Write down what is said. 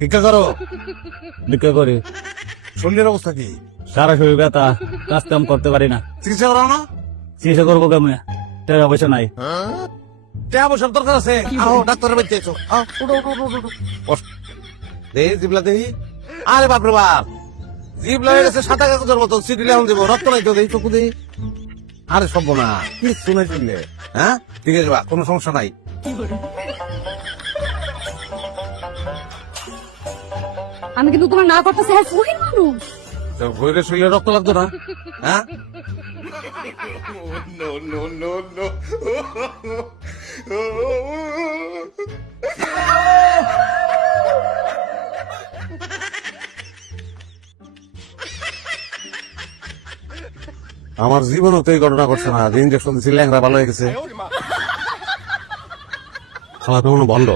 ভিক্ষা করো। ভিক্ষা করি। শরীরের অবস্থা কি? সারা শরীর ব্যথা, কাজ কাম করতে পারি না। চিকিৎসা করাও না? চিকিৎসা করবো কেমনে? টাকা পয়সা নাই। টাকা পয়সার দরকার আছে। আও ডাক্তারের বাড়িতে এসো। আও, উঠো, উঠো, উঠো, উঠো। বস। দেখি জিবলা দেখি। আরে বাপরে বাপ, জিবলা হয়ে গেছে সাদা কাগজের মতো। সিটি লেমন দেবো, রক্ত নাই তো, দেখি চোখ দেখি। আরে সব না, কি শুনে শুনলে? হ্যাঁ, ঠিক আছে বা, কোনো সমস্যা নাই। আমি কিন্তু তোমার না করতেছি, হ্যাঁ ফহিন মানুষ। তো ভৈরে শুইলে রক্ত লাগতো না? হ্যাঁ, আমার জীবনও তো এই ঘটনা ঘটছে না। ইঞ্জেকশন দিছি, ল্যাংরা ভালো হয়ে গেছে। খাওয়া তো কোনো বন্ধ।